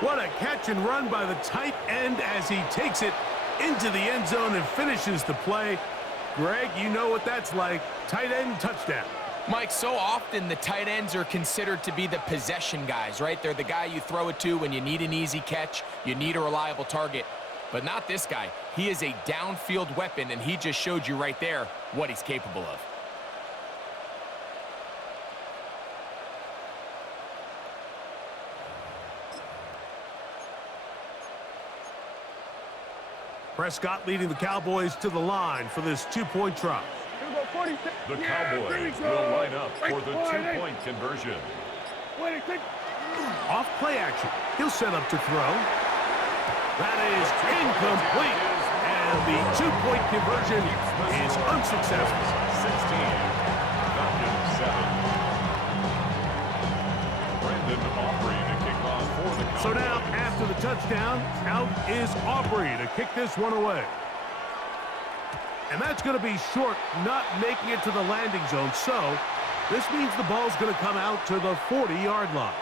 What a catch and run by the tight end as he takes it into the end zone and finishes the play. Greg, you know what that's like. Tight end touchdown. Mike, so often the tight ends are considered to be the possession guys, right? They're the guy you throw it to when you need an easy catch, you need a reliable target. But not this guy. He is a downfield weapon, and he just showed you right there what he's capable of. Prescott leading the Cowboys to the line for this two-point try. The Cowboys will line up for the two-point conversion. Off play action. He'll set up to throw. That is incomplete. And the two-point conversion is unsuccessful. 16, Falcons 7. Brandon Aubrey to kick off for the Cowboys. So now, after the touchdown, out is Aubrey to kick this one away. And that's going to be short, not making it to the landing zone. So this means the ball's going to come out to the 40-yard line.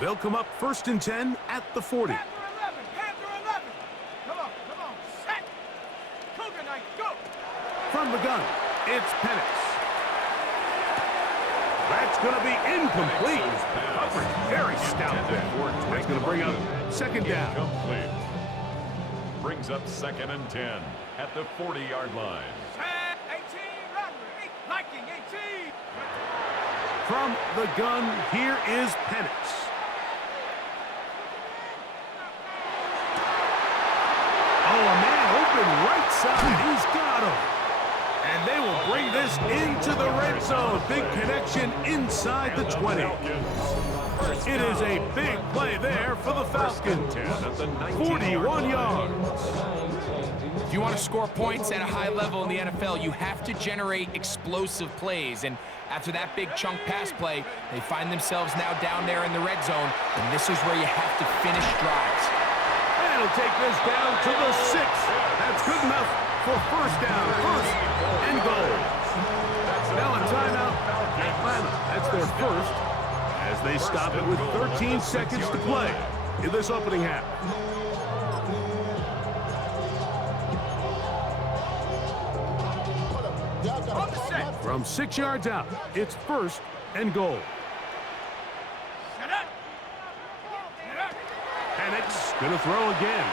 They'll come up 1st and 10 at the 40. Set. Cougar Knight, go. From the gun, it's Penix. That's going to be incomplete. Coverage very stout there. That's going to bring up second down. Incomplete. Brings up 2nd and 10 at the 40-yard line. 18, Viking 18. From the gun, here is Penix. Oh, a man open right side. He's got him. And they will bring this into the red zone. Big connection inside the 20. It is a big play there for the Falcons. 41 yards. If you want to score points at a high level in the NFL, you have to generate explosive plays. And after that big chunk pass play, they find themselves now down there in the red zone. And this is where you have to finish drives. And he'll take this down to the 6. That's good enough for first down, first and goal. Now a timeout, Atlanta. That's their first as they stop it with 13 seconds to play in this opening half. From 6 yards out, it's 1st and goal. Penix going to throw again.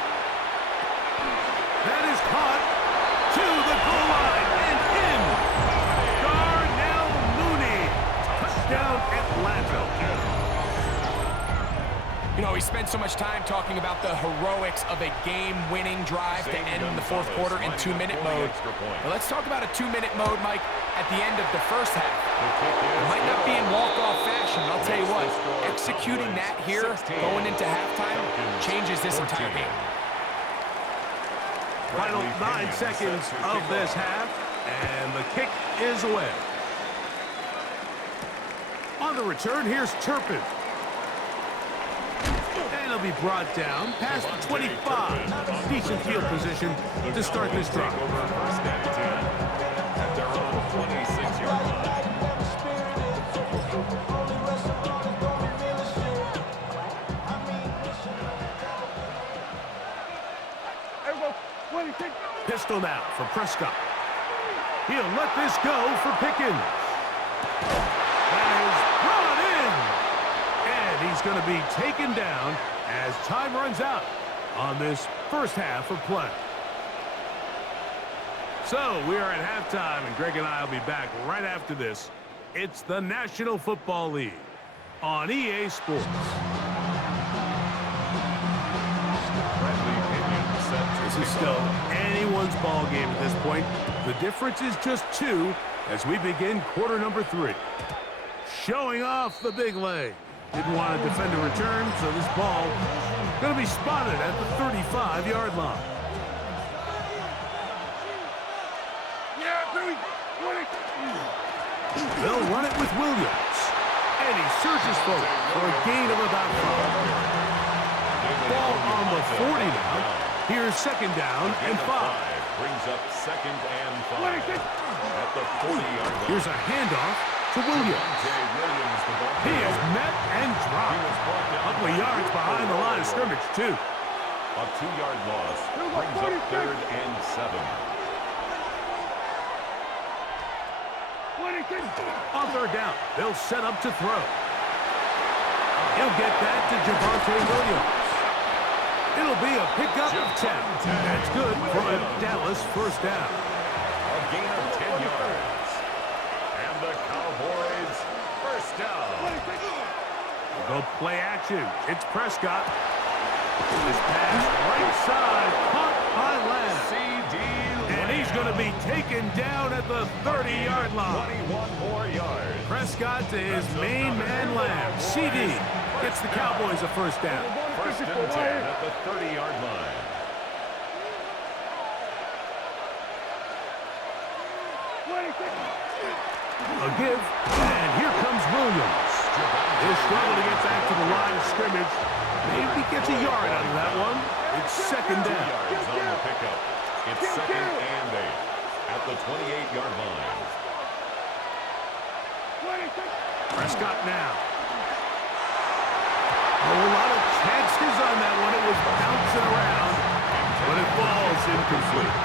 That is caught to the goal line and in. Darnell Mooney. Touchdown Atlanta. You know, we spent so much time talking about the heroics of a game-winning drive to end in the fourth quarter in 2-minute mode. But let's talk about a 2-minute mode, Mike, at the end of the first half. It might not be in walk-off fashion, but I'll tell you what, executing that here, going into halftime, changes this entire game. Final 9 seconds of this half, and the kick is away. On the return, here's Turpin. And he'll be brought down past the 25. Decent field position to start this drive. First and 10 at their own 26-yard line. Pistol now for Prescott. He'll let this go for Pickens. That is brought in. And he's going to be taken down as time runs out on this first half of play. So we are at halftime, and Greg and I will be back right after this. It's the National Football League on EA Sports. This is still anyone's ball game at this point. The difference is just 2 as we begin quarter number 3. Showing off the big leg. Didn't want to defend a return, so this ball going to be spotted at the 35-yard line. They'll run it with Williams. And he surges forward for a gain of about 5. Ball on the 40 now. Here's second down and 5. Brings up 2nd and 5 at the 40-yard line. Here's a handoff to to Williams. Williams, the ball He is carrier. met and He dropped. was brought A down couple of by yards behind the line of scrimmage, too. A 2-yard loss brings up 3rd and 7. On 3rd down, they'll set up to throw. He'll get that to Javonte Williams. It'll be a pickup of 10. That's good for a Dallas first down. A gain of 10 yards. And the Cowboys first down. The play action. It's Prescott. His pass right side, caught by Lamb. C.D. And he's going to be taken down at the 30-yard line. 21 more yards. Prescott to his main man, Lamb. CD gets the Cowboys a first down. 1st and 10 at the 30-yard line. A give, and here comes Williams. He'll struggle to get back to the line of scrimmage. Maybe gets a yard out of that one. It's 2nd 2 down. yards on the pickup. It's 2nd and 8 at the 28-yard line. Prescott now. A lot of chances on that one. It was bouncing around, but it falls incomplete.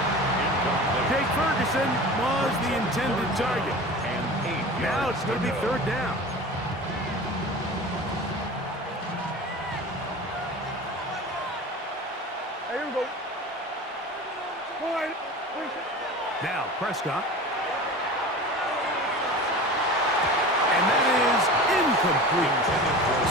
Jake Ferguson was the intended target. And 8 Now yards it's going to be 3rd down. Here we go. Now Prescott. And that is incomplete.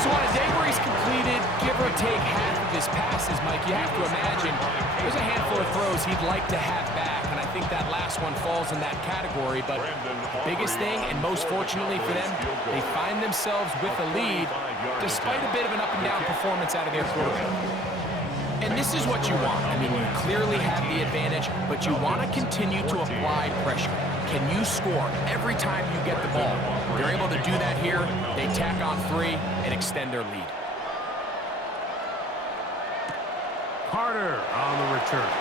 So on a day where he's completed, give or take half of his passes, Mike, you have to imagine there's a handful of throws he'd like to have back, and I think that last one falls in that category. But the biggest thing, and most fortunately for them, they find themselves with a lead despite a bit of an up-and-down performance out of their quarterback. And this is what you want. I mean, you clearly have the advantage, but you want to continue to apply pressure. Can you score every time you get the ball? They're able to do that here. They tack on 3 and extend their lead. Carter on the return.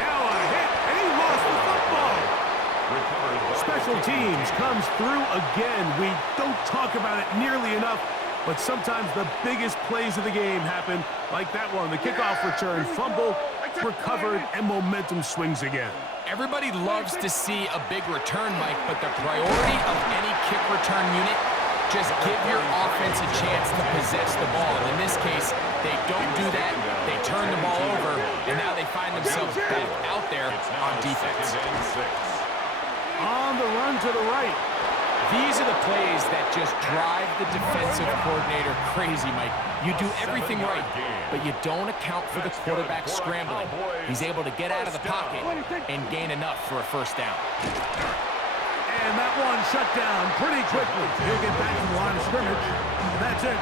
Now a hit, and he lost the football. Special teams comes through again. We don't talk about it nearly enough, but sometimes the biggest plays of the game happen, like that one, the kickoff return, fumble, recovered, and momentum swings again. Everybody loves to see a big return, Mike, but the priority of any kick return unit, just give your offense a chance to possess the ball. And in this case, they don't do that. They turn the ball over, and now they find themselves back out there on defense. On the run to the right. These are the plays that just drive the defensive coordinator crazy, Mike. You do everything right, but you don't account for the quarterback scrambling. He's able to get out of the pocket and gain enough for a first down. And that one shut down pretty quickly. He'll get back to the line of scrimmage, and that's it.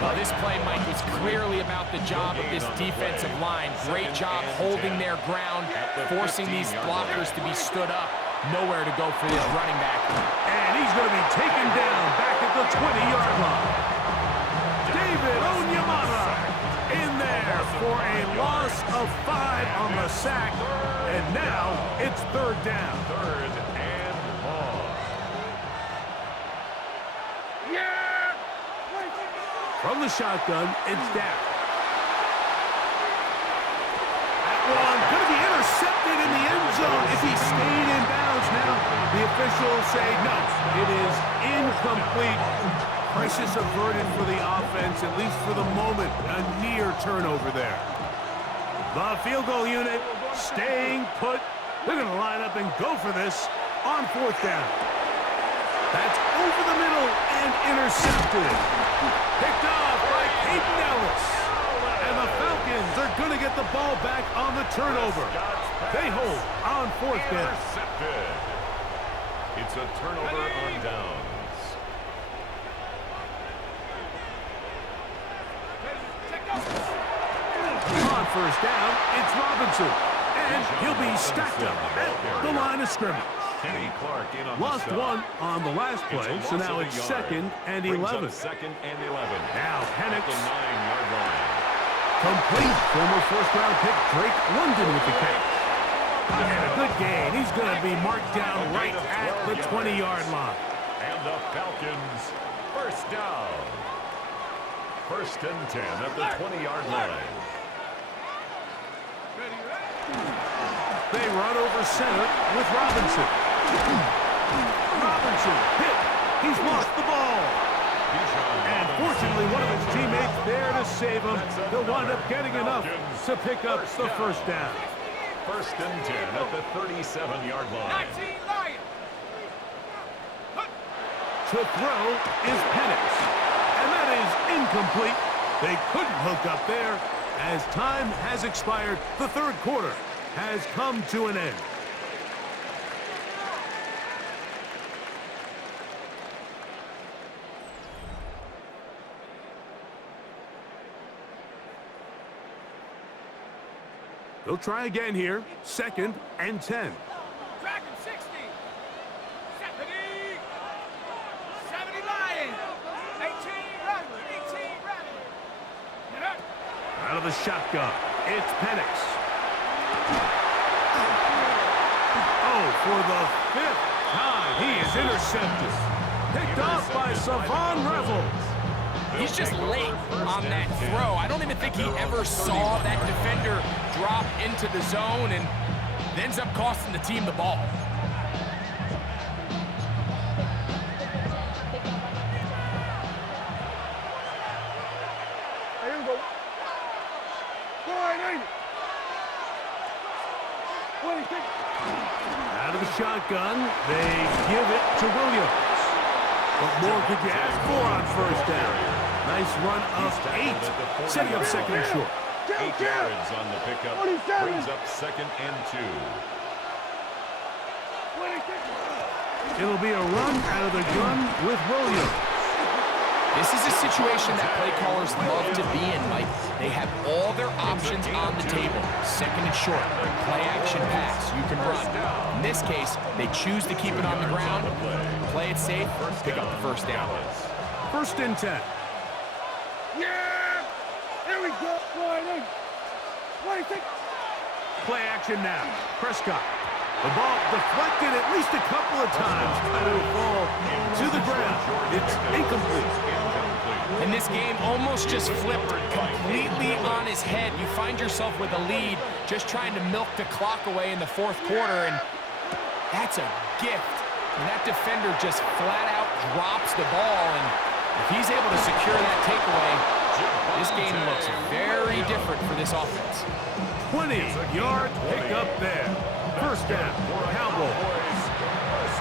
Well, this play, Mike, was clearly about the job of this defensive line. Great job holding their ground, forcing these blockers to be stood up. Nowhere to go for this running back. And he's going to be taken down back at the 20-yard line. David Onyemata in there for a loss of 5 on the sack. And now it's 3rd down. 3rd and long. From the shotgun, it's down. That one going to be intercepted in the end zone if he stayed in bounds. Now the officials say no, it is incomplete. Crisis averted for the offense, at least for the moment. A near turnover there. The field goal unit staying put. They're going to line up and go for this on 4th down. That's over the middle and intercepted. Picked off by Peyton Ellis. And the Falcons are going to get the ball back on the turnover. They hold on 4th down. Intercepted. It's a turnover on downs. On 1st down, it's Robinson. And he'll be stacked up at the line of scrimmage. Kenny Clark in on Lost the stop. 1 on the last play, so now it's 2nd and 11. 2nd and 11. Now Penix. At the 9-yard line. Complete. Former 1st-round pick Drake London with the catch. And a good gain. He's going to be marked down right at the 20-yard line. And the Falcons, first down. First and 10 at the 20-yard line. They run over center with Robinson. Robinson hit. He's lost the ball. And fortunately, one of his teammates there to save him. He'll wind up getting enough to pick up the first down. First and 10 at the 37-yard line. 19 Lions. To throw is Penix. And that is incomplete. They couldn't hook up there. As time has expired, the third quarter has come to an end. They'll try again here. Second and 10. Dragon 60. 70. 70 Lions. 18 Rattler. 18 Rattler. Get up. Out of the shotgun, it's Penix. Oh, for the fifth time, he is intercepted. Picked off by Savon Reynolds. He's just late on that throw. I don't even think he ever saw that defender drop into the zone, and it ends up costing the team the ball. Here we go. 480. 26. Out of the shotgun, they give it to Williams. What more could you ask for on first down? Nice run of 8, setting up second and short. 8 yards on the pickup, brings up second and 2. It'll be a run out of the gun with Williams. This is a situation that play callers love to be in, Mike. They have all their options on the table. Second and short, play action pass, you can run. In this case, they choose to keep it on the ground, play it safe, pick up the first down. First and 10. Yeah! Here we go. 26. Play action now. Prescott. The ball deflected at least a couple of times, but it'll fall to the ground. It's incomplete. And this game almost just flipped completely on his head. You find yourself with a lead, just trying to milk the clock away in the fourth quarter, and that's a gift. And that defender just flat out drops the ball, and if he's able to secure that takeaway, this game looks very different for this offense. 20-yard pickup there. First down, Cowboys.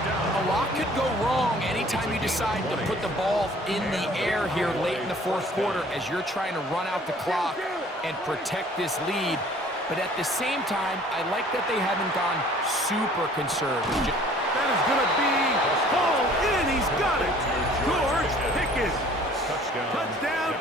A lot could go wrong anytime you decide to put the ball in the air here late in the fourth quarter as you're trying to run out the clock and protect this lead. But at the same time, I like that they haven't gone super conservative. That is going to be hauled in. He's got it. George Pickens. Touchdown.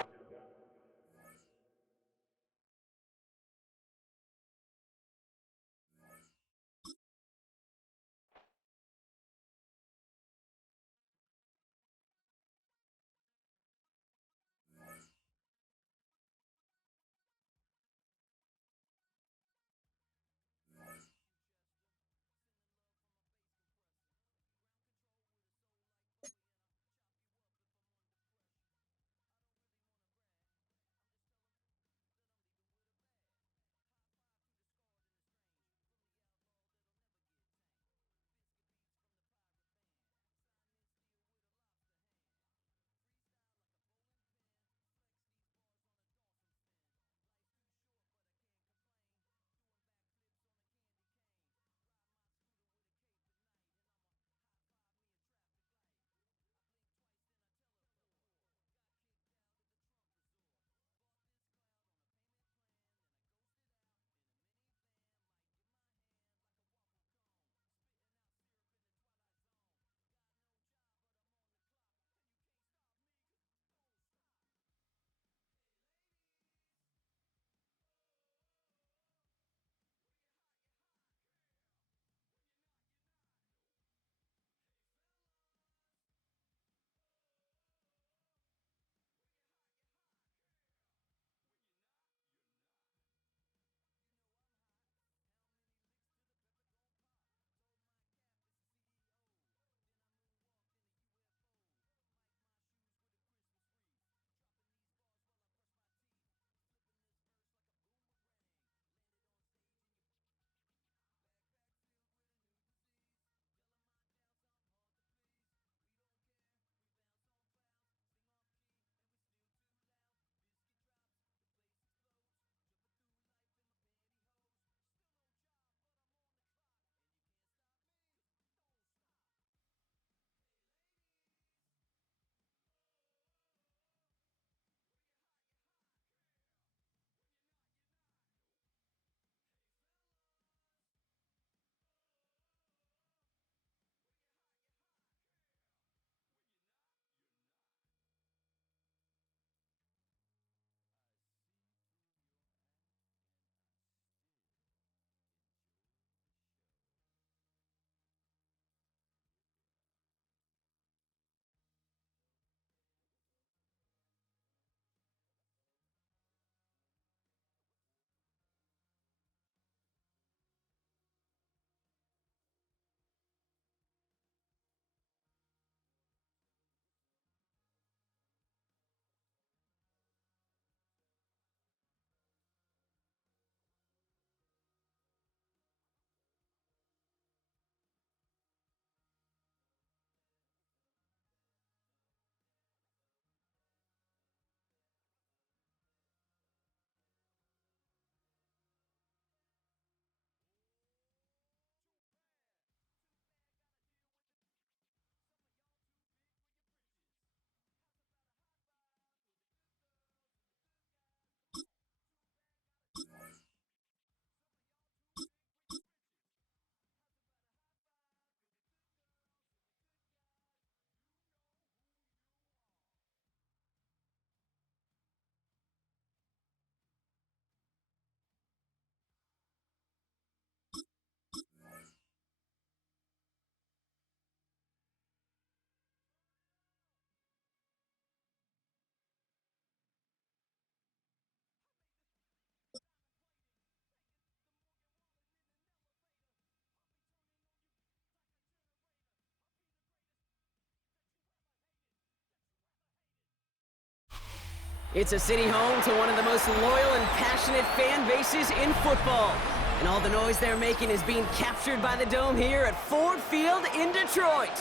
It's a city home to one of the most loyal and passionate fan bases in football. And all the noise they're making is being captured by the Dome here at Ford Field in Detroit.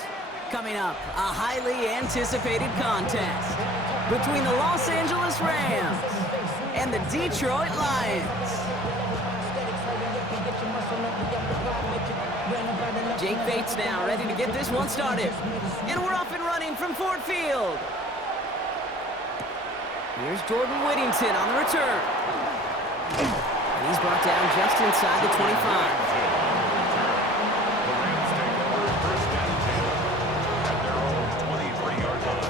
Coming up, a highly anticipated contest between the Los Angeles Rams and the Detroit Lions. Jake Bates now ready to get this one started. And we're off and running from Ford Field. Here's Jordan Whittington on the return. And he's brought down just inside the 25. The Rams take over first and 10 at their own 23-yard line.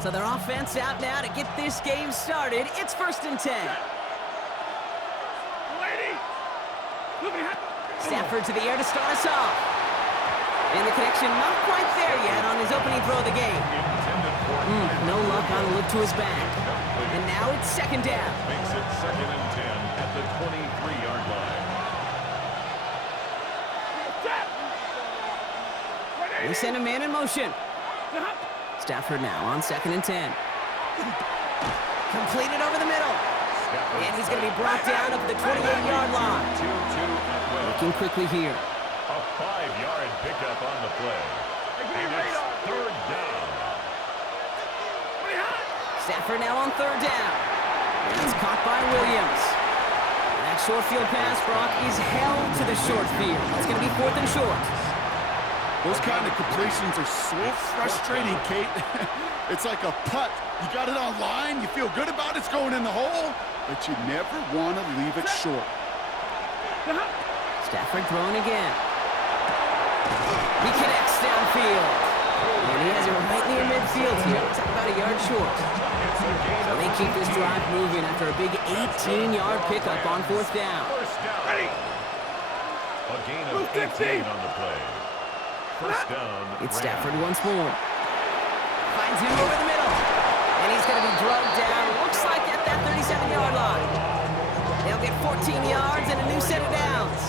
So their offense out now to get this game started. It's first and 10. Stafford to the air to start us off. And the connection not quite there yet on his opening throw of the game. No luck on a look to his back. And now it's second down. Makes it second and 10 at the 23-yard line. They send a man in motion. Stafford now on second and 10. Completed over the middle. And he's going to be brought down up at the 28-yard line. 2-2 at will. Looking quickly here. A 5-yard pickup on the play. And it's third down. Stafford now on third down. And it's caught by Williams. And that short field pass, Brock, is held to the short field. It's going to be fourth and short. Those kind of completions are so frustrating, Kate. It's like a putt. You got it on line, you feel good about it's going in the hole, but you never want to leave it short. Stafford throwing again. He connects downfield. And he has it right near midfield here. It's about a yard short. So they keep this drive moving after a big 18-yard pickup on fourth down. First down. A gain of 18 on the play. First down. It's Stafford once more. Finds him over the middle. And he's going to be drugged down. Looks like at that 37-yard line. They'll get 14 yards and a new set of downs.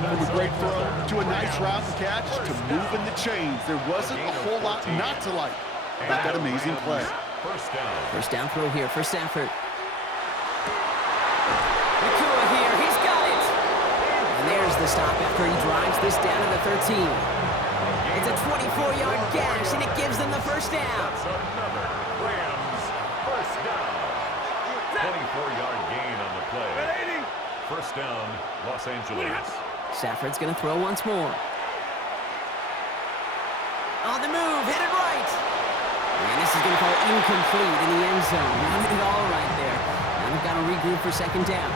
From a great throw to a nice route and catch to moving the chains. There wasn't a whole lot not to like about that amazing play. First down. First down throw here for Stafford. Nakua here. He's got it. And there's the stop after he drives this down to the 13. It's a 24-yard gash, and it gives them the first down. That's another Rams first down. 24-yard gain on the play. First down, Los Angeles. Stafford's going to throw once more. On the move, hit it right. And this is going to fall incomplete in the end zone. Not it all right there. And they've got to regroup for second down.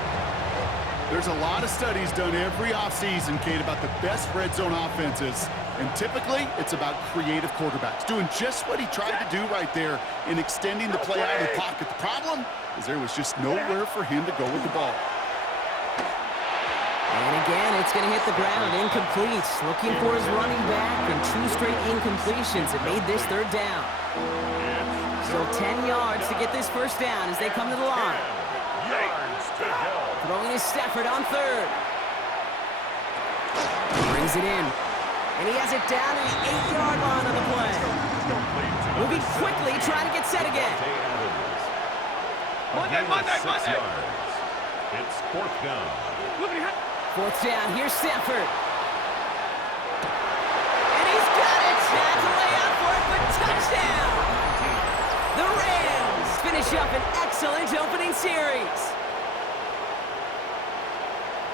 There's a lot of studies done every offseason, Kate, about the best red zone offenses. And typically, it's about creative quarterbacks, doing just what he tried to do right there in extending the play out of the pocket. The problem is there was just nowhere for him to go with the ball. And again, it's going to hit the ground, incomplete. Looking for his running back, and 2 straight incompletions. It made this third down. Still 10 yards to get this first down as they come to the line. Yards to go. Throwing is Stafford on third. Brings it in. And he has it down to the 8-yard line on the play. Moving quickly, trying to get set again. Monday. 6 yards. It's fourth down. Fourth down, here's Stafford. And he's got it! That's a layout for it, but touchdown! The Rams finish up an excellent opening series.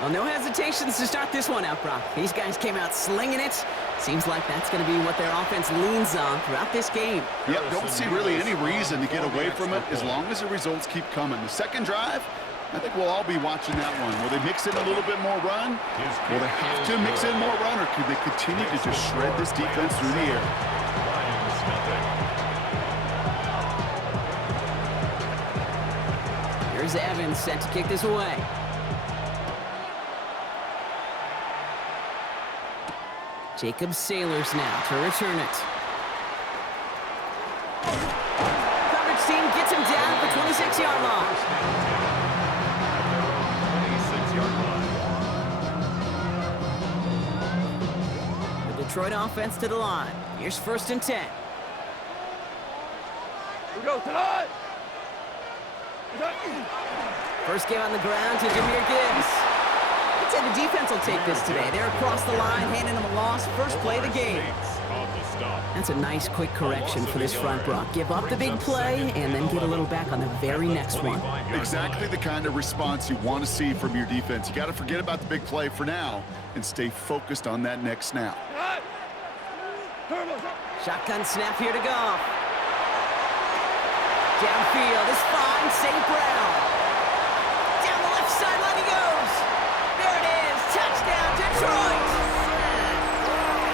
Well, no hesitations to start this one out, Brock. These guys came out slinging it. Seems like that's going to be what their offense leans on throughout this game. Yep, don't see really any reason to get away from it as long as the results keep coming. The second drive, I think we'll all be watching that one. Will they mix in a little bit more run? Will they have to mix in more run, or could they continue to just shred this defense through the air? Lions nothing. Here's Evans set to kick this away. Jacob Sailors now to return it. Coverage team gets him down at the 26-yard line. Detroit offense to the line. Here's 1st and 10. We go tonight. First game on the ground to Jahmyr Gibbs. I'd say the defense will take this today. They're across the line, handing them a loss. First play of the game. That's a nice, quick correction for this front, Brock. Give up the big play and then get a little back on the very next one. Exactly the kind of response you want to see from your defense. You got to forget about the big play for now and stay focused on that next snap. Shotgun snap here to Goff. Downfield is fine. St. Brown. Down the left sideline he goes. There it is. Touchdown, Detroit.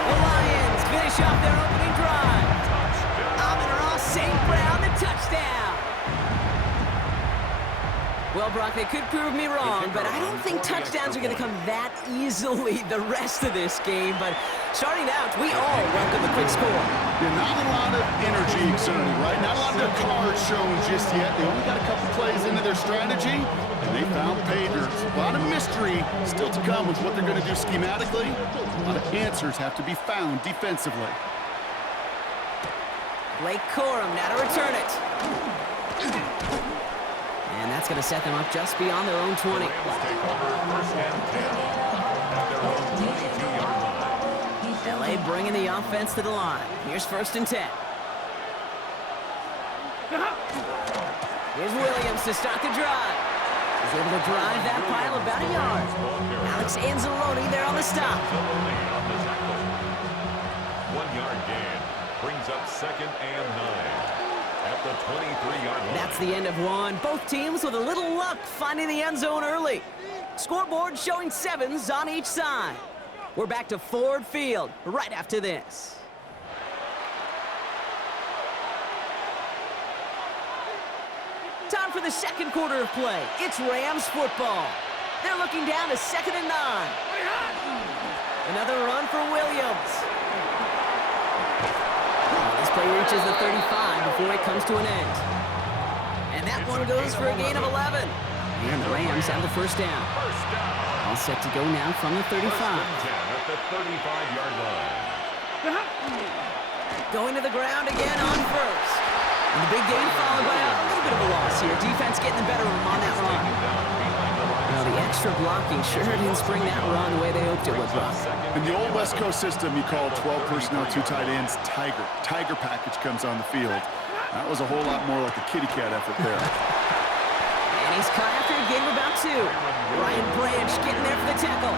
The Lions finish off their opening drive. Amon-Ra St. Brown, the touchdown. Well, Brock, they could prove me wrong, but I don't think touchdowns are going to come that easily the rest of this game. But starting out, we all welcome the quick score. Yeah, not a lot of energy exerted, right? Not a lot of their cards shown just yet. They only got a couple plays into their strategy, and they found pay dirt. A lot of mystery still to come with what they're going to do schematically. A lot of answers have to be found defensively. Blake Corum now to return it. And that's going to set them up just beyond their own 20. Take over 1st and 10 at their own 22-yard line. LA bringing the offense to the line. Here's 1st and 10. Here's Williams to start the drive. He's able to drive that pile about a yard. Alex Anzalone there on the stop. 1-yard gain brings up 2nd and 9. At the 23-yard line. That's the end of one. Both teams with a little luck finding the end zone early. Scoreboard showing 7s on each side. We're back to Ford Field right after this. Time for the second quarter of play. It's Rams football. They're looking down to 2nd and 9. Another run for Williams. This play reaches the 35 before it comes to an end. And that one goes for a gain of 11. And the Rams have the 1st down. All set to go now from the 35. At the 35-yard line. Going to the ground again on 1st. And the big gain followed by a little bit of a loss here. Defense getting the better of them on that run. Well, the extra blocking sure didn't spring that run the way they hoped it would, Brock. In the old West Coast system, you call 12 personnel, 2 tight ends, Tiger. Tiger package comes on the field. That was a whole lot more like a kitty cat effort there. And he's caught after a gain of about 2. Ryan Branch getting there for the tackle.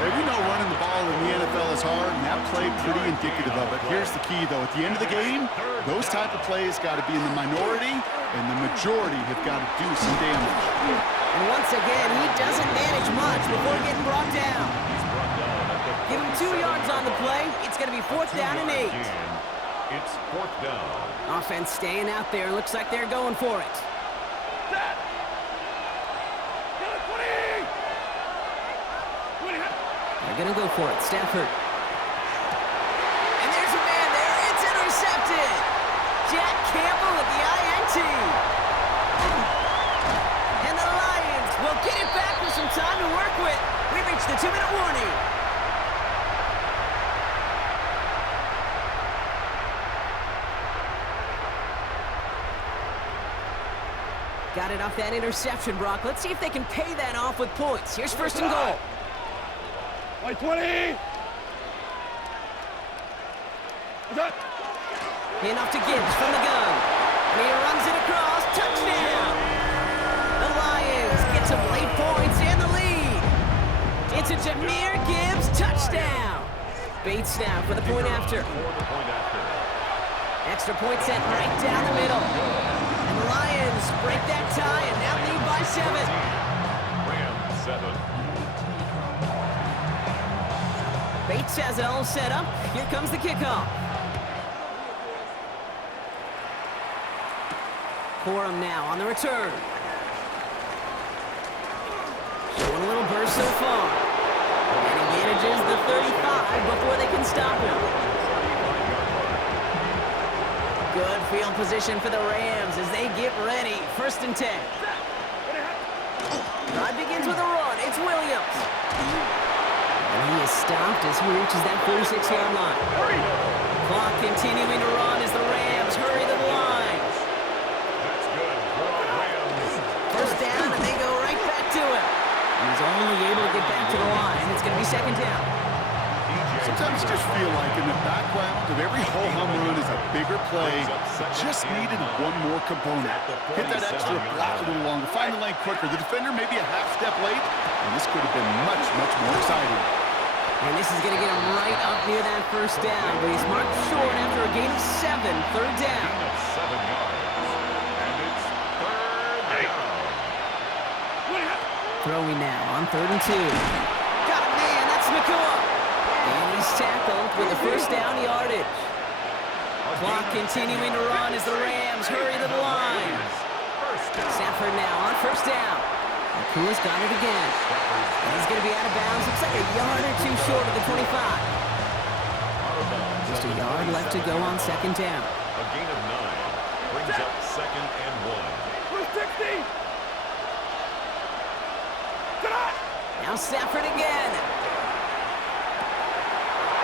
Hey, we know running the ball in the NFL is hard, and that play pretty indicative of it. Here's the key, though. At the end of the game, those type of plays got to be in the minority, and the majority have got to do some damage. And once again, he doesn't manage much before getting brought down. Give him 2 yards on the play. It's going to be 4th down and 8. It's 4th down. Offense staying out there. Looks like they're going for it. They're going to go for it. Stafford. And there's a man there. It's intercepted. Jack Campbell with the INT. And the Lions will get it back with some time to work with. We reached the 2-minute warning. Got it off that interception, Brock. Let's see if they can pay that off with points. Here's 1st and goal. By 20. Hand off to Gibbs from the gun. And he runs it across. Touchdown! The Lions get some late points and the lead. It's a Jahmyr Gibbs touchdown. Bates now for the point after. Extra point set right down the middle. And the Lions break that tie and now lead by 7. Rams 7. Bates has it all set up. Here comes the kickoff. Corum now on the return. Showing a little burst so far. And he manages the 35 before they can stop him. Good field position for the Rams as they get ready. 1st and 10. Drive begins with a run. It's Williams. And he is stopped as he reaches that 46-yard line. Clock continuing to run as the Rams hurry to the line. That's good. Rams. First down, and they go right back to him. He's only able to get back to the line. It's going to be second down. Sometimes you just feel like in the background of every whole home run is a bigger play. Just needed one more component. Hit that extra block a little longer. Find the lane quicker. The defender may be a half step late, and this could have been much, much more exciting. And this is going to get him right up near that first down, but he's marked short after a gain of 7, third down. 7 yards. And it's third down. Throwing now on 3rd and 2. Got a man, that's McCoy. And he's tackled with a first down yardage. Clock continuing to run as the Rams hurry to the line. Stafford now on first down. McCoy's got it again. And he's going to be out of bounds. Looks like a yard or two short of the 25. Just a yard left to go on second down. A gain of 9 brings up 2nd and 1. Now Stafford again.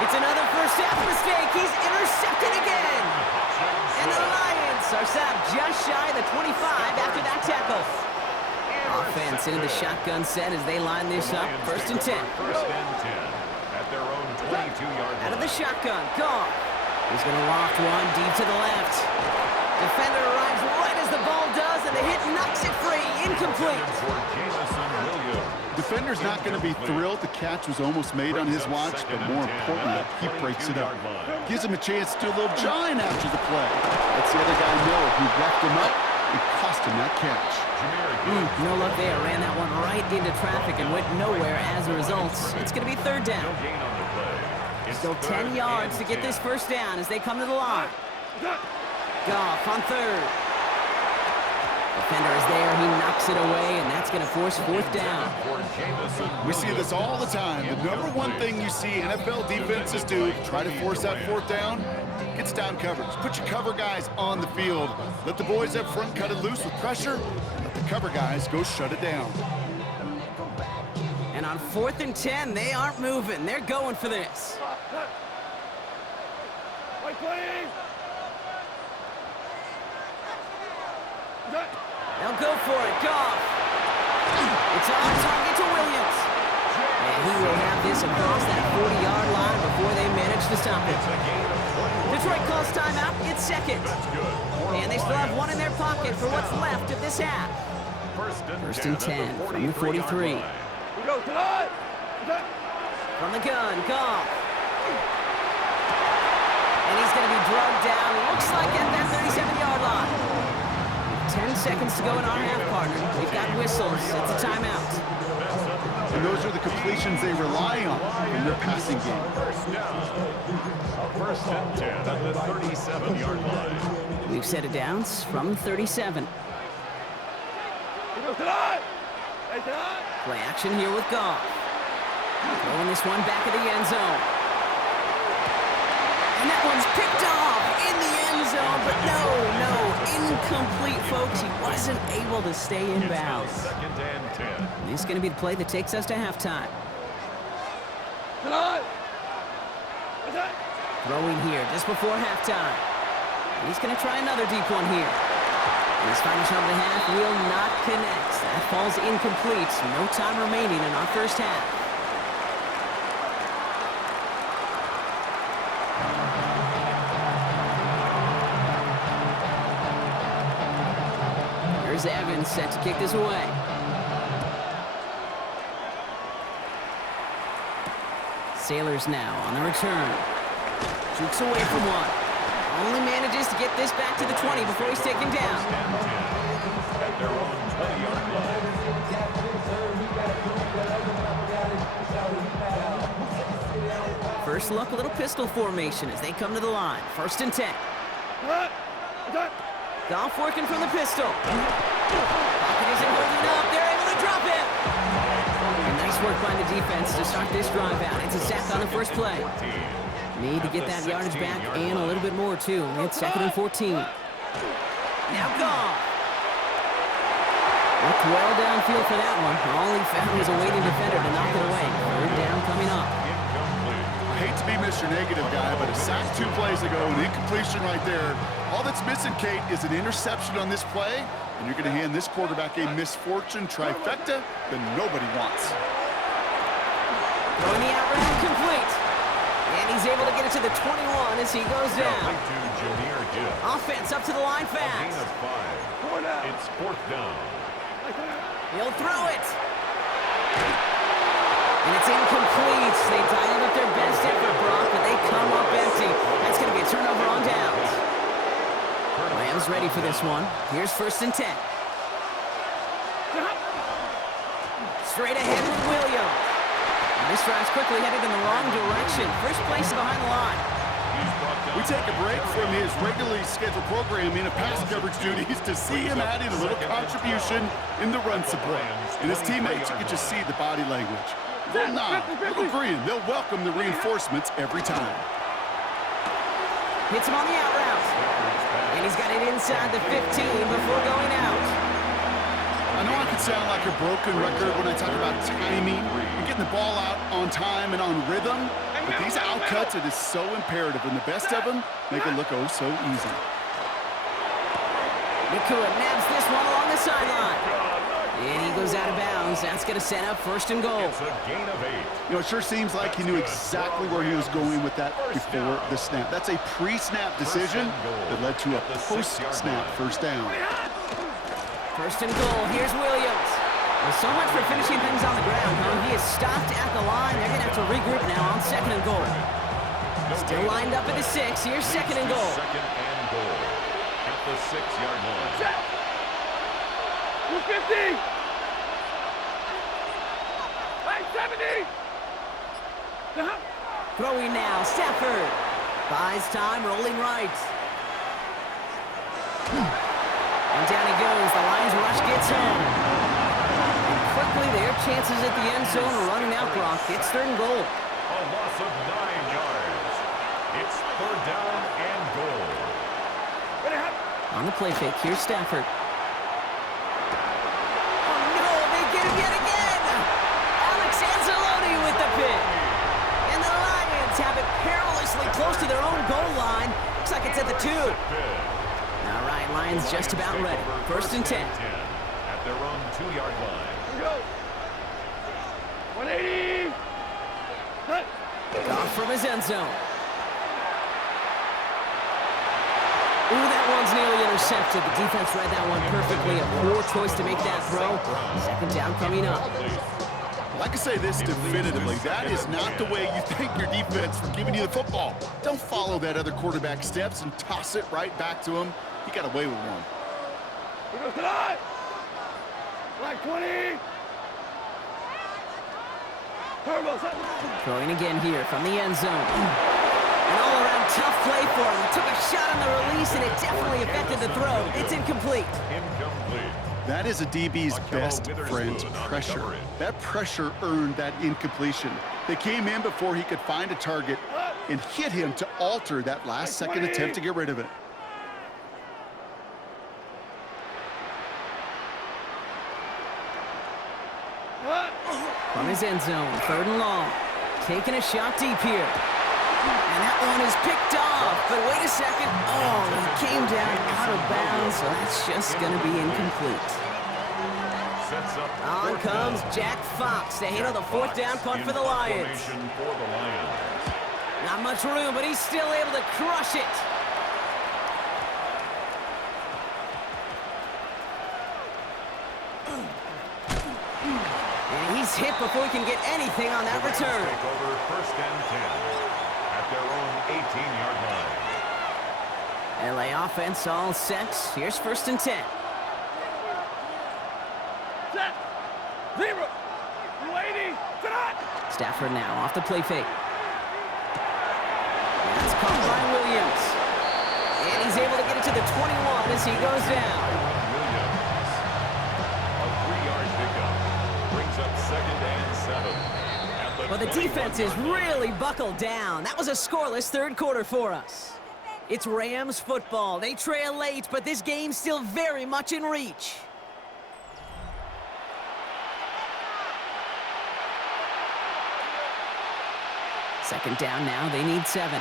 It's another first half mistake. He's intercepted again. And the Lions are stopped just shy of the 25 after that tackle. Offense into the shotgun set as they line this up. First and 10. First and 10 at their own 22-yard line. Out of the shotgun, Goff. He's going to loft one deep to the left. Defender arrives right as the ball does, and the hit knocks it free. Incomplete. For Jameson Williams. Defender's not going to be thrilled the catch was almost made on his watch, but more importantly, he breaks it up. Gives him a chance to do a little jawing after the play. Lets the other guy know he wrapped him up and cost him that catch. No luck there. Ran that one right into traffic and went nowhere as a result. It's going to be third down. No gain on the play. Still 10 yards to get this first down as they come to the line. Goff on third. Defender is there. He knocks it away, and that's going to force fourth down. We see this all the time. The number one thing you see NFL defenses do to try to force that fourth down, gets down coverage. Put your cover guys on the field. Let the boys up front cut it loose with pressure. Let the cover guys go shut it down. And on 4th and 10, they aren't moving. They're going for this. They'll go for it. Goff. It's on target to Williams. And he will have this across that 40-yard line before they manage to stop it. Detroit calls timeout. It's second. And they still have one in their pocket for what's left of this half. First and 10 from the 43. From the gun, Goff. And he's going to be drugged down. Looks like at that 37-yard line. 10 seconds to go in our half, partner. We've got whistles. It's a timeout. And those are the completions they rely on in their passing game. First and 10 at the 37-yard line. We've set it downs from 37. Play action here with Goff. Throwing this one back of the end zone. And that one's picked off in the end zone, but no, incomplete, folks. He wasn't able to stay in bounds. Second and 10. This is going to be the play that takes us to halftime. Throwing here just before halftime. And he's going to try another deep one here. And his final shot of the half will not connect. That falls incomplete. No time remaining in our first half. Here's Evans set to kick this away. Sailors now on the return. Jukes away from one. Only manages to get this back to the 20 before he's taken down. At their own 20-yard line. First look, a little pistol formation as they come to the line. First and 10. Goff working from the pistol. Pocket isn't holding up. They're able to drop him. And nice work by the defense to start this drive out. It's a sack on the first play. Need to get that yardage back and a little bit more, too. It's 2nd and 14. Now Goff. Looked well downfield for that one. All he found was a waiting defender to knock it away. Third down coming up. I hate to be Mr. Negative guy, but a sack 2 plays ago, an incompletion right there. All that's missing, Kate, is an interception on this play, and you're going to hand this quarterback a misfortune trifecta that nobody wants. Throwing the out route complete. And he's able to get it to the 21 as he goes down. Offense up to the line fast. It's 4th down. He'll throw it. And it's incomplete. They dialed up their best effort, Brock, but they come up empty. That's going to be a turnover on downs. Rams ready for this one. Here's 1st and 10. Straight ahead with Williams. And this drive's quickly headed in the wrong direction. First place behind the line. We take a break from his regularly scheduled programming of pass coverage duties to see him adding a little contribution in the run support. And his teammates, you can just see the body language. They'll nod, they'll grin, they'll welcome the reinforcements every time. Hits him on the out route. And he's got it inside the 15 before going out. I know I can sound like a broken record when I talk about timing and getting the ball out on time and on rhythm, but these outcuts, it is so imperative, and the best of them make it look oh so easy. Nakua nabs this one along the sideline. And he goes out of bounds. That's going to set up 1st and goal. It's a gain of 8. You know, it sure seems like he knew exactly where he was going with that before the snap. That's a pre-snap decision that led to a post-snap 1st down. 1st and goal. Here's Williams. Well, so much for finishing things on the ground, huh? He is stopped at the line. They're going to have to regroup now on 2nd and goal. Still lined up at the 6. Here's 2nd and goal. 2nd and goal at the 6-yard line. 250. 70. Throwing now. Stafford. Buys time, rolling right. And down he goes. The Lions rush gets home. And quickly, their chances at the end zone are running out, Brock. It's 3rd and goal. A loss of 9 yards. It's 3rd down and goal. On the play fake, here's Stafford. Oh, no, they get him yet again. Alex Anzalone with the pick. And the Lions have it perilously close to their own goal line. Looks like it's at the 2. All right, Lions just about ready. 1st and 10. At their own 2-yard line. Go. 180. Off from his end zone. Ooh, that one's nearly intercepted. The defense read that one perfectly. A poor choice to make that throw. 2nd down coming up. Like I say this definitively, that is not the way you thank your defense for giving you the football. Don't follow that other quarterback steps and toss it right back to him. He got away with one. We go tonight. Like 20. Throwing again here from the end zone. An all-around tough play for him. He took a shot on the release, and it definitely affected the throw. It's incomplete. Incomplete. That is a DB's best friend, pressure. That pressure earned that incompletion. They came in before he could find a target and hit him to alter that last-second attempt to get rid of it. From his end zone, 3rd and long. Taking a shot deep here. And that one is picked off. But wait a second. Oh, he came down out of bounds, so that's just going to be incomplete. On comes Jack Fox to handle the 4th down punt for the Lions. Not much room, but he's still able to crush it. And he's hit before he can get anything on that return. Take over 1st and 10 at their own 18-yard line. LA offense all set. Here's 1st and 10. Set. 0. 280. Tonight. Stafford now off the play fake. That's caught by Williams. And he's able to get it to the 21 as he goes down. Williams. A 3-yard pickup. Brings up 2nd and 7. Well, the defense is really buckled down. That was a scoreless 3rd quarter for us. It's Rams football. They trail late, but this game's still very much in reach. Second down now, they need 7.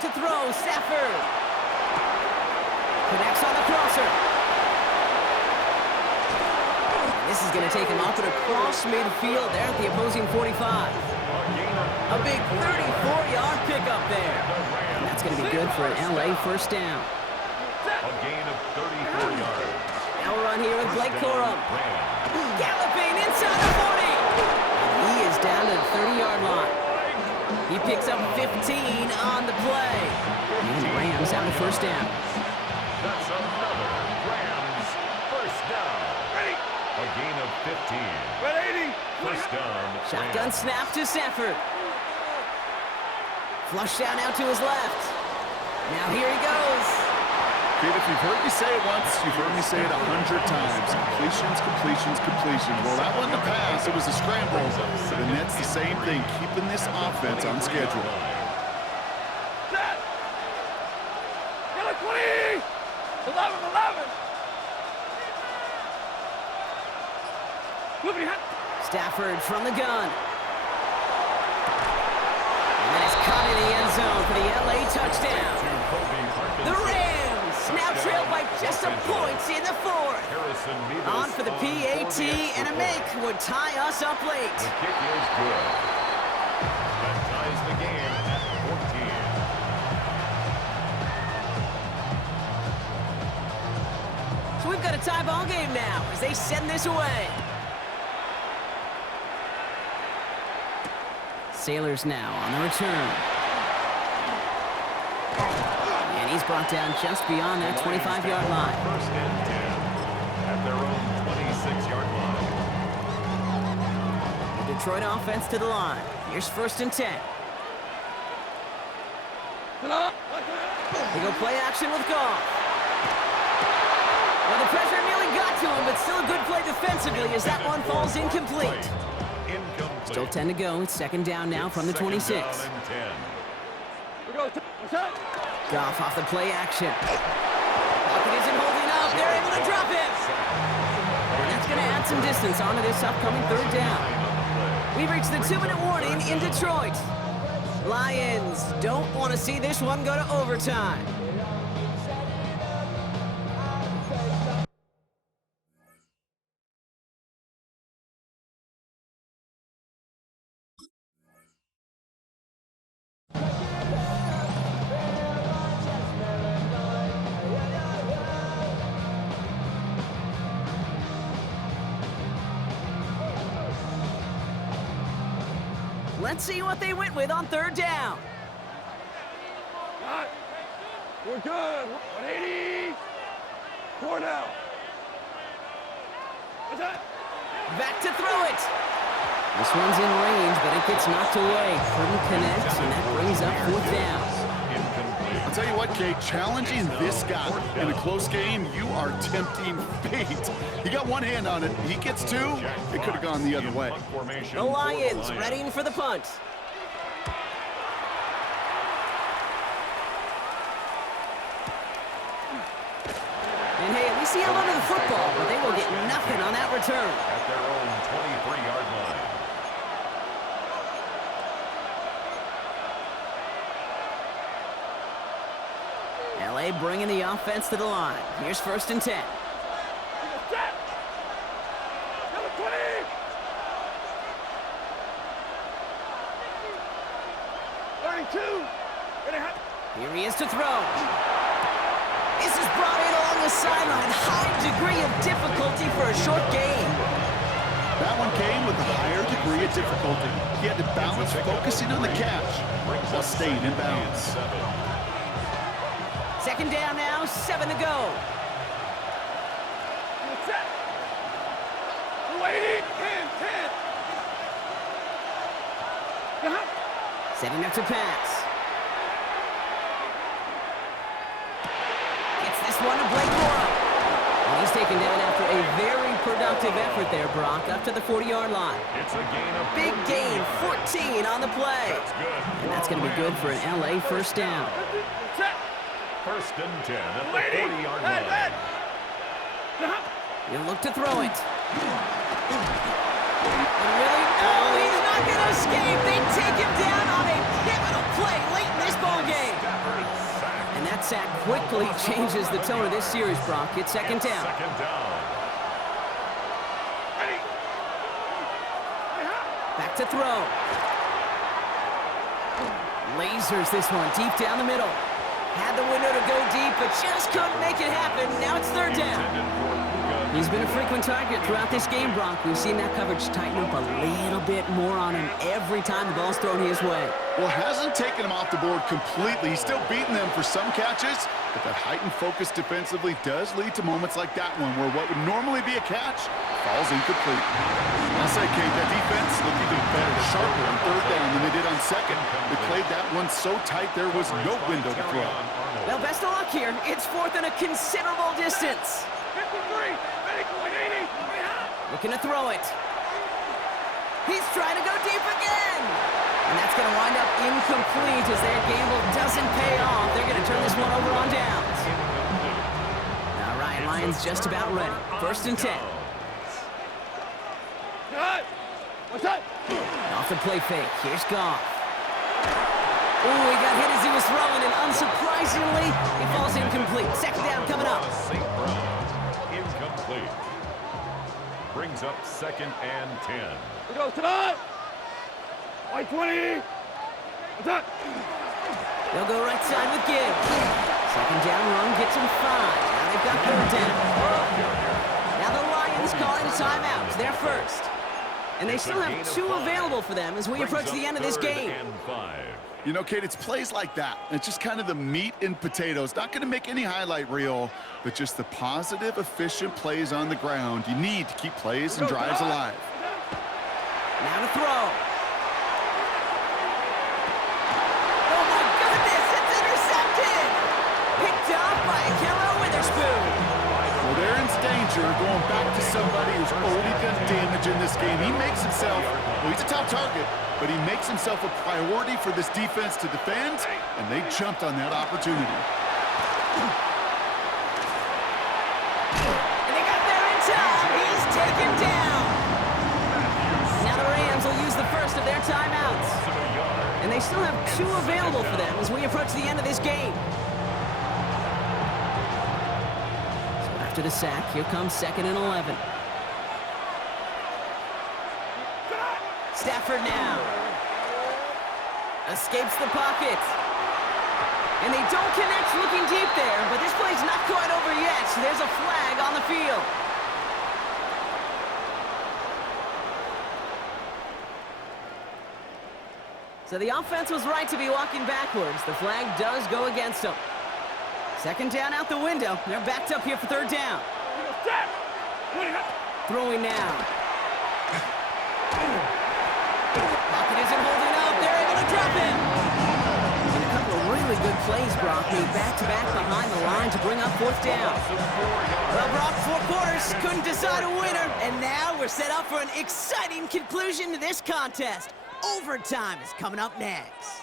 To throw, Stafford. Connects on the crosser. This is going to take him off and across midfield there at the opposing 45. A big 34-yard pickup there. And that's going to be good for an LA first down. A gain of 34 yards. Now we're on here with Blake Corum. Galloping inside the 40. He is down to the 30-yard line. He picks up 15 on the play. And the Rams have a first down. That's another Rams first down. Ready. A gain of 15. Ready. First down. Shotgun Rams. snap to Stafford. Flush down out to his left. Now here he goes. Kid, if you've heard me say it once, you've heard me say it 100 times. Completions, completions, completions. Well, that wasn't a pass. It was a scramble. The Nets, the same thing, keeping this offense on schedule. Set. Yellow 20. 11. Moving ahead. Stafford from the gun. And it's caught in the end zone for the LA touchdown. The Rams now trail by just a point in the fourth. On for the PAT, and a make would tie us up late. The kick is good. That ties the game at 14. So we've got a tie ball game now as they send this away. Sailors now on the return. And he's brought down just beyond that 25-yard line. First and 10 at their own 26-yard line. The Detroit offense to the line. Here's first and 10. They go play action with Goff. Well, the pressure nearly got to him, but still a good play defensively as that one falls incomplete. Still 10 to go. It's second down now from the 26. Goff off the play action. Pocket isn't holding up. They're able to drop him. And that's going to add some distance onto this upcoming third down. We've reached the 2-minute warning in Detroit. Lions don't want to see this one go to overtime. Let's see what they went with on third down. Cut. We're good. 180. 4 now. What's that? Back to throw it. This one's in range, but it gets knocked away. Couldn't connect, and that brings up fourth down. I'll tell you what, Kate, challenging this guy in a close game, you are tempting fate. He got one hand on it. He gets two. It could have gone the other way. The Lions readying for the punt. And hey, at least he held onto the football, but they will get nothing on that return. At their own 23-yard line. LA bringing the offense to the line. Here's first and 10. Set. Number 20. Here he is to throw. This is brought in along the sideline. High degree of difficulty for a short gain. That one came with a higher degree of difficulty. He had to balance focusing on the catch while staying in bounds. Second down now, 7 to go. Set. 280. 10. Setting up to pass. Gets this one to Blake Corum. And he's taken down after a very productive effort there, Brock, up to the 40-yard line. It's a gain of Big gain, 14 on the play. That's good. And that's going to be good for an LA first down. Set. First and 10 at the 40-yard line. Red. 'He'll look to throw it. This is brought in along the sideline. High degree of difficulty for a short gain. That one came with a higher degree of difficulty for a short gain. First and 10 at the 40-yard line. He'll look to throw it. And really, no, he's not going to escape. They take him down on a pivotal play late in this ball game. And that sack quickly changes the tone of this series, Brock. It's second down. Second down. Back to throw. Lasers this one deep down the middle. Had the window to go deep, but just couldn't make it happen. Now it's third down. He's been a frequent target throughout this game, Brock. We've seen that coverage tighten up a little bit more on him every time the ball's thrown his way. Well, hasn't taken him off the board completely. He's still beating them for some catches, but that heightened focus defensively does lead to moments like that one where what would normally be a catch falls incomplete. I say, Kate, that defense looked even better, sharper on third down than they did on second. They played that one so tight there was no window to throw. Well, best of luck here. It's fourth and a considerable distance. 53, medical 80. Looking to throw it. He's trying to go deep again. And that's going to wind up incomplete as their gamble doesn't pay off. They're going to turn this one over on downs. All right, Lions just about ready. First and 10. What's that? Off the play fake. Here's Goff. Ooh, he got hit as he was throwing, and unsurprisingly, he falls incomplete. Second down coming up. St. Brown, incomplete. Brings up second and 10. We go tonight. White 20. What's that? They'll go right side with Gibbs. Second down run gets him 5. Now they've got third down. Now the Lions calling a timeout. They're first. And they still have 2 available for them as we approach the end of this game. You know, Kate, it's plays like that. It's just kind of the meat and potatoes. Not going to make any highlight reel, but just the positive, efficient plays on the ground. You need to keep plays and drives alive. Now to throw. Oh, my goodness, it's intercepted. Picked up by Ahkello Witherspoon. Well, they're in danger going back to somebody who's already done damage in this game. He makes himself, well, he's a top target, but he makes himself a priority for this defense to defend, and they jumped on that opportunity. And they got there in time. He's taken down. Now the Rams will use the first of their timeouts. And they still have 2 available for them as we approach the end of this game. So after the sack, here comes second and 11. Stafford now. Escapes the pocket. And they don't connect looking deep there, but this play's not quite over yet. There's a flag on the field. So the offense was right to be walking backwards. The flag does go against them. Second down out the window. They're backed up here for third down. Throwing now. Pocket isn't holding up. They're able to drop him. And a couple of really good plays, Brock, made back-to-back behind the line to bring up fourth down. Well, Brock, 4 quarters, couldn't decide a winner. And now we're set up for an exciting conclusion to this contest. Overtime is coming up next.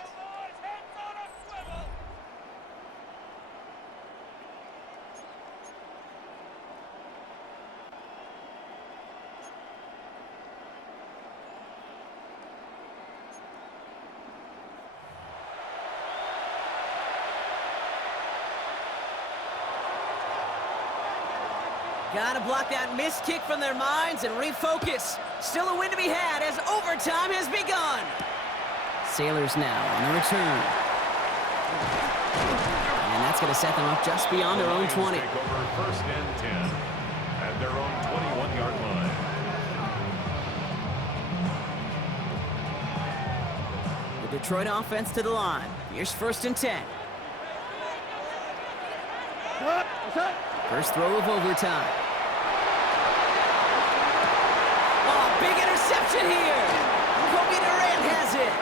Gotta block that missed kick from their minds and refocus. Still a win to be had as overtime has begun. Sailors now on the return. And that's gonna set them up just beyond their own 20. Take over first and 10 at their own 21-yard line. The Detroit offense to the line. Here's first and 10. First throw of overtime. Oh, big interception here. Kobe Durant has it.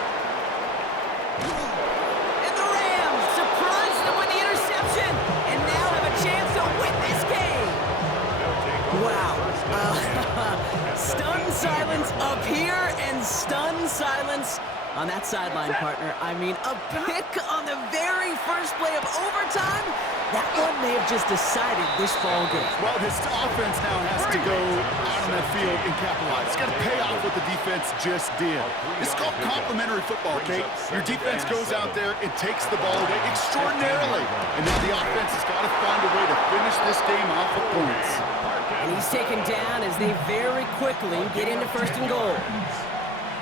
And the Rams surprise them with the interception and now have a chance to win this game. Wow. Stunned silence up here and stunned silence on that sideline, partner. I mean, a pick on the very first play of overtime. That one may have just decided this ball game. Well, this offense now has to go out on that field and capitalize. It's got to pay off what the defense just did. This is called complementary football, Kate. Your defense goes out there and takes the ball away extraordinarily. And now the offense has got to find a way to finish this game off with points. And he's taken down as they very quickly get into 1st and goal.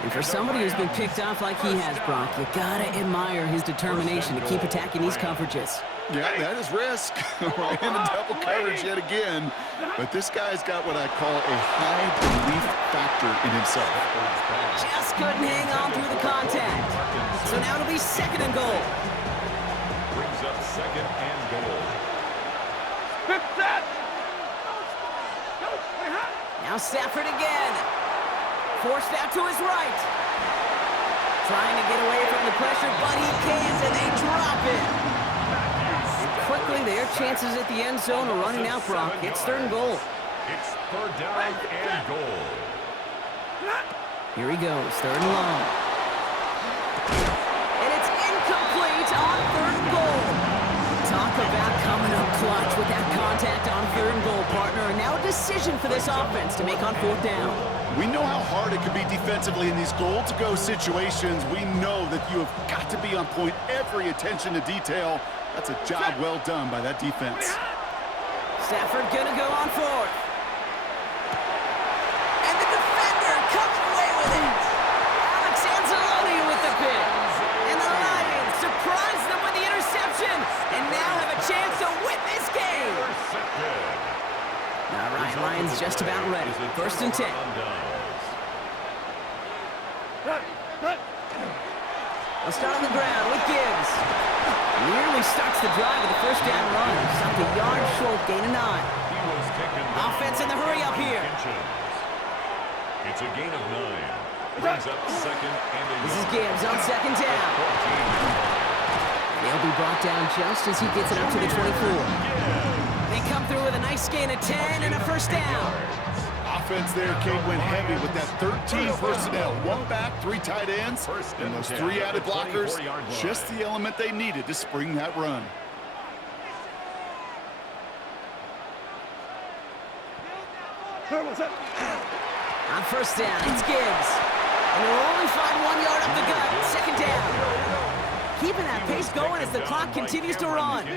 And for somebody who's been picked off like he has, Brock, you gotta admire his determination to keep attacking these coverages. Yeah, that is risk. Right into double coverage yet again. But this guy's got what I call a high belief factor in himself. Just couldn't hang on through the contact. So now it'll be 2nd and goal. Brings up 2nd and goal. Now Stafford again. Forced out to his right. Trying to get away from the pressure, but he can't, and they drop it. Quickly, their chances at the end zone are running out, Brock. It's 3rd and goal. It's 3rd down and goal. Here he goes, 3rd and long. And it's incomplete on 3rd and goal. Talk about coming up clutch with that contact on 3rd and goal, partner. And now a decision for this offense to make on 4th down. We know how hard it can be defensively in these goal-to-go situations. We know that you have got to be on point, every attention to detail. That's a job well done by that defense. Stafford gonna go on 4th. And the defender comes away with it. Alex Anzalone with the pick. And the Lions surprise them with the interception and now have a chance to win this game. All right, Lions just about ready. 1st and 10. They'll start on the ground with Gibbs. Nearly starts the drive with a 1st down run. Stopped a yard short, gain of 9. Offense in the hurry up here. It's a gain of 9. Brings up 2nd and 11. This is Gibbs on 2nd down. They'll be brought down just as he gets it up to the 24. They come through with a nice gain of 10 and a 1st down. Offense there, Kate, went heavy with that 13 personnel. 1 back, 3 tight ends, and those 3 added blockers. Just the element they needed to spring that run. On 1st down, it's Gibbs. And they'll only find 1 yard up the gut. 2nd down. Keeping that pace going as the clock continues to run. A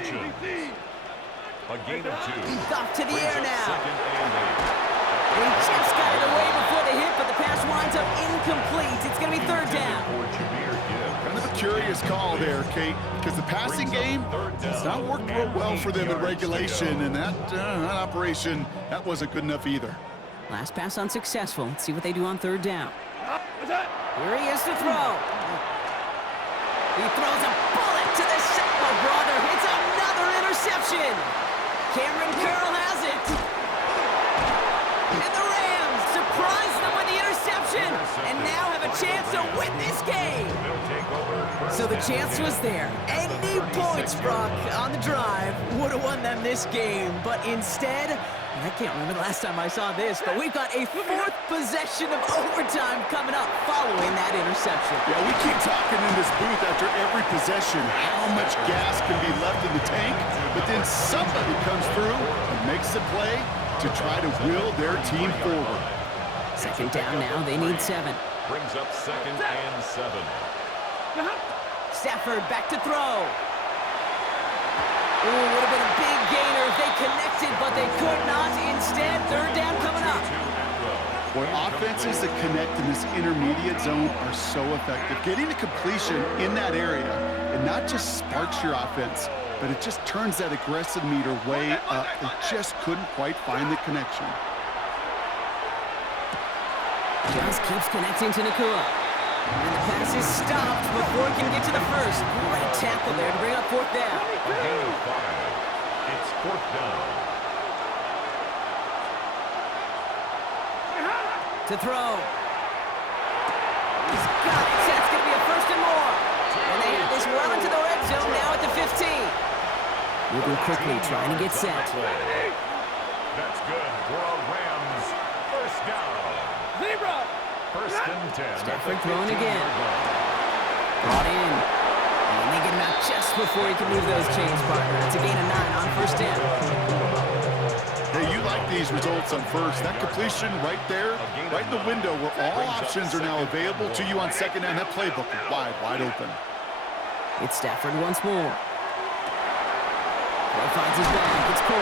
gain of 2. He's off to the air now. 2nd and 8. He just got it away before the hit, but the pass winds up incomplete. It's going to be 3rd down. Kind of a curious call there, Kate, because the passing game has not worked real well for them in regulation, and that operation, that wasn't good enough either. Last pass unsuccessful. Let's see what they do on 3rd down. Here he is to throw. He throws a bullet to the Sacco brother. It's another interception. Cameron Curl has it. And the Rams surprise them with the interception and now have a chance to win this game. So the chance was there. Any points, Brock, on the drive would have won them this game. But instead, I can't remember the last time I saw this, but we've got a 4th possession of overtime coming up following that interception. Yeah, we keep talking in this booth after every possession how much gas can be left in the tank, but then somebody comes through and makes a play to try to will their team forward. 2nd down now, they need 7. Brings up 2nd and 7. Stafford back to throw. Ooh, would have been a big gainer if they connected, but they could not. Instead, 3rd down coming up. Boy, offenses that connect in this intermediate zone are so effective. Getting the completion in that area, it not just sparks your offense, but it just turns that aggressive meter way up. They just couldn't quite find the connection. Just keeps connecting to Nakua. And the pass is stopped before he can get to the 1st. Great tackle there to bring up 4th down. A gain of 5. It's 4th down. To throw. He's got it. That's going to be a 1st and more. And they have this well into the red zone now at the 15. Moving quickly, trying to get set. That's good for a Rams 1st down. Zebra. 1st and 10. Stafford throwing again. Brought in. And they get him out just before he can move those chains, partner. It's a gain of 9 on first down. Hey, you like these results on first. That completion right there, right in the window where all options are now available to you on second down. That playbook is wide open. It's Stafford once more. Boy finds his back. It's Cole.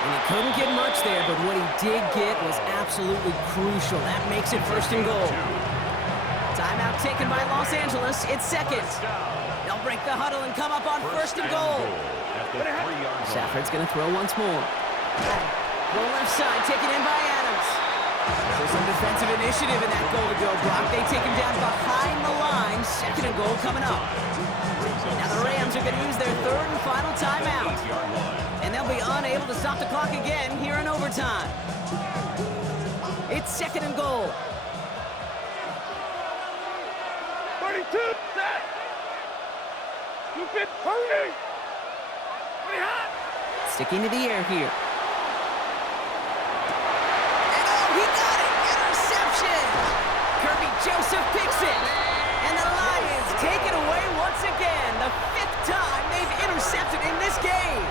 And he couldn't get much there, but what he did get was absolutely crucial. That makes it first and goal. Timeout taken by Los Angeles. It's second. They'll break the huddle and come up on first and goal. Stafford's going to throw once more. Go left side, taken in by Adams. So some defensive initiative in that goal-to-go block. They take him down behind the line. Second and goal coming up. Now the Rams are going to use their third and final timeout. And they'll be unable to stop the clock again here in overtime. It's second and goal. 32, set. You fit 30. Pretty hot. Sticking to the air here. And oh, he got it! Interception! Kirby Joseph picks it. And the Lions take it away once again. The 5th time they've intercepted in this game.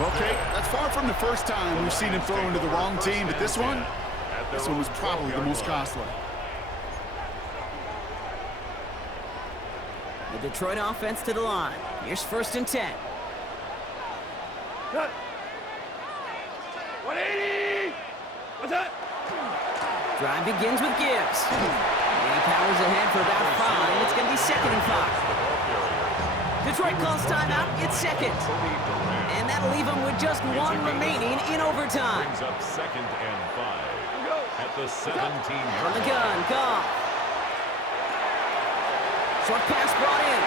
Okay, that's far from the first time we've seen him throw into the wrong team, but this one was probably the most costly. The Detroit offense to the line. Here's first and 10. Cut. 180. What's that? Drive begins with Gibbs. And he powers ahead for about 5. It's going to be second and 5. Detroit calls timeout. It's second. And that'll leave him with just 1 remaining in overtime. Brings up second and 5 at the 17-yard From the gun, Goff. Short pass brought in.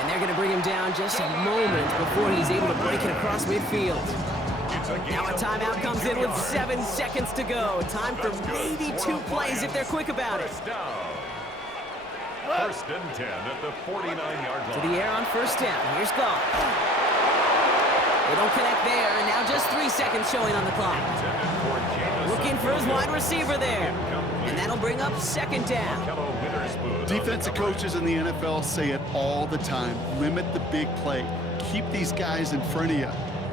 And they're going to bring him down just a moment before he's able to break it across midfield. Now a timeout comes in with 7 seconds to go. Time for maybe 2 plays if they're quick about it. First and 10 at the 49-yard line. To the air on first down. Here's Goff. They don't connect there, and now just 3 seconds showing on the clock. Looking for his wide receiver there. And that'll bring up second down. Defensive coaches in the NFL say it all the time. Limit the big play. Keep these guys in front of you.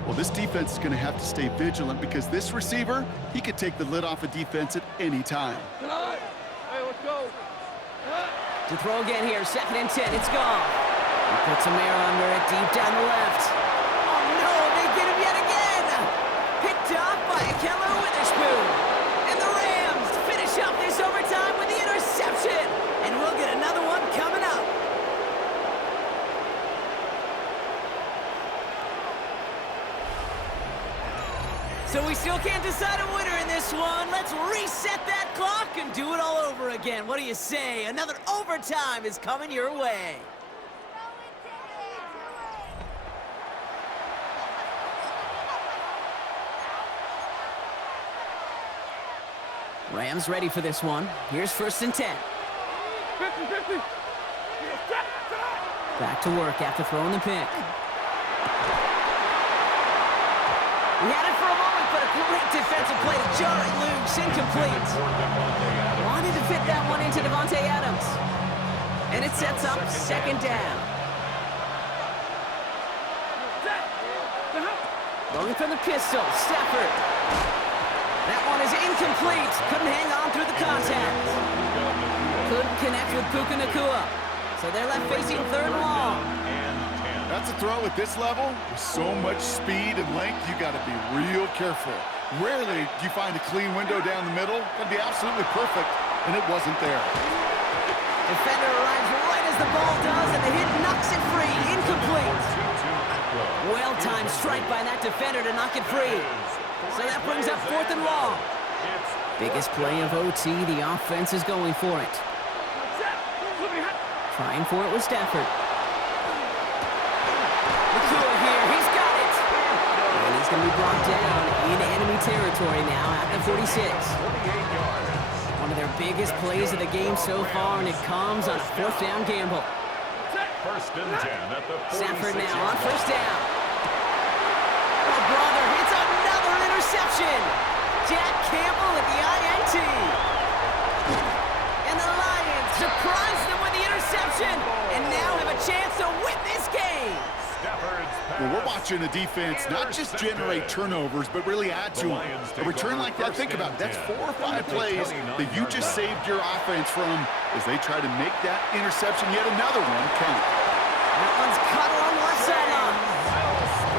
Well, this defense is going to have to stay vigilant because this receiver, he could take the lid off a defense at any time. Hey, let's go. To throw again here, second and 10, it's Goff. He puts some air under it, deep down the left. Oh no, they get him yet again! Picked off by Ahkello Witherspoon. And the Rams finish up this overtime with the interception. And we'll get another one coming up. So we still can't decide a winner in this one. Let's reset that clock and do it all over again. What do you say? Another overtime is coming your way. Rams ready for this one. Here's first and 10. 50-50. Back to work after throwing the pick. He had it for a moment, but a great defensive play to jar it loose, incomplete. Wanted to fit that one into Davante Adams. And it sets up second down. Going from the pistol, Stafford. That one is incomplete. Couldn't hang on through the contact. Couldn't connect with Puka Nacua. So they're left facing third and long. That's a throw at this level. With so much speed and length, you got to be real careful. Rarely do you find a clean window down the middle. That'd be absolutely perfect, and it wasn't there. Defender arrives right as the ball does, and the hit knocks it free. Incomplete. Well-timed strike by that defender to knock it free. So that brings up fourth and long. Biggest play of OT. The offense is going for it. Trying for it with Stafford. Nacua here. He's got it. And he's going to be brought down in enemy territory now at the 46. One of their biggest plays of the game so far, and it comes on a fourth down gamble. First and 10 at the 46. Stafford now on first down. Oh, brother, it's another interception. Jack Campbell at the INT. And the Lions surprised them with the interception, and now have a chance to win this game. Well, we're watching a defense not just generate turnovers, but really add to them. A return like that, think about it, that's 4 or 5 plays that you just saved your offense from as they try to make that interception, yet another one count. That one's cut along the left sideline.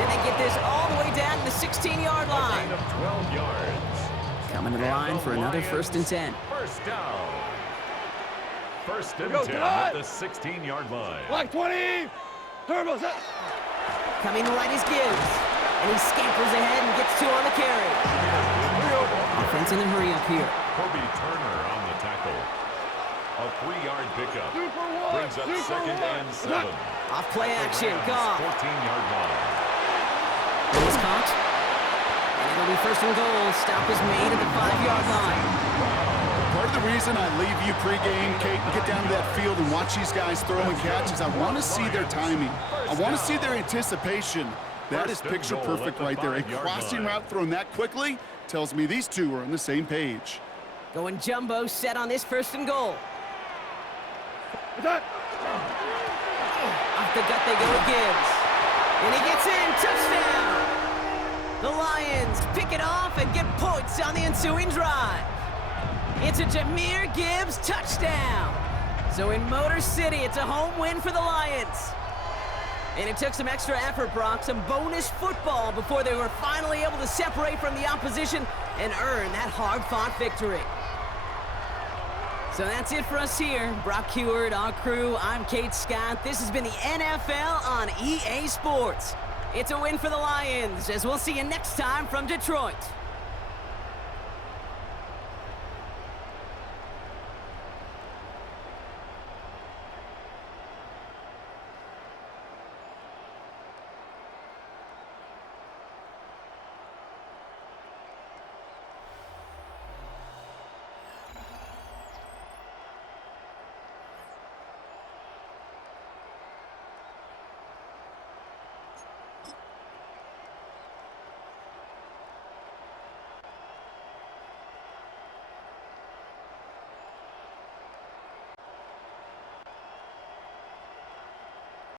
And they get this all the way down to the 16-yard line. 12 yards. Coming to the line for another 1st and 10. First down. 1st and 10 at the 16-yard line. Black 20. Turbos up. Coming right is Gibbs. And he scampers ahead and gets 2 on the carry. Offense in the hurry up here. Kobe Turner on the tackle. A 3-yard pickup. Brings up 2nd and 7. Off play action. Goff. 14-yard line. He's caught. And it'll be 1st and goal. Stop is made at the 5-yard line. Part of the reason I leave you pregame, Kate, and get down to that field and watch these guys throw and catch is I want to see their timing. I want to see their anticipation. That is picture perfect right there. A crossing route thrown that quickly tells me these two are on the same page. Going jumbo set on this 1st and goal. Off the gut they go with Gibbs. And he gets in. Touchdown! The Lions pick it off and get points on the ensuing drive. It's a Jahmyr Gibbs touchdown. So in Motor City, it's a home win for the Lions. And it took some extra effort, Brock, some bonus football before they were finally able to separate from the opposition and earn that hard-fought victory. So that's it for us here. Brock Huard, our crew, I'm Kate Scott. This has been the NFL on EA Sports. It's a win for the Lions, as we'll see you next time from Detroit.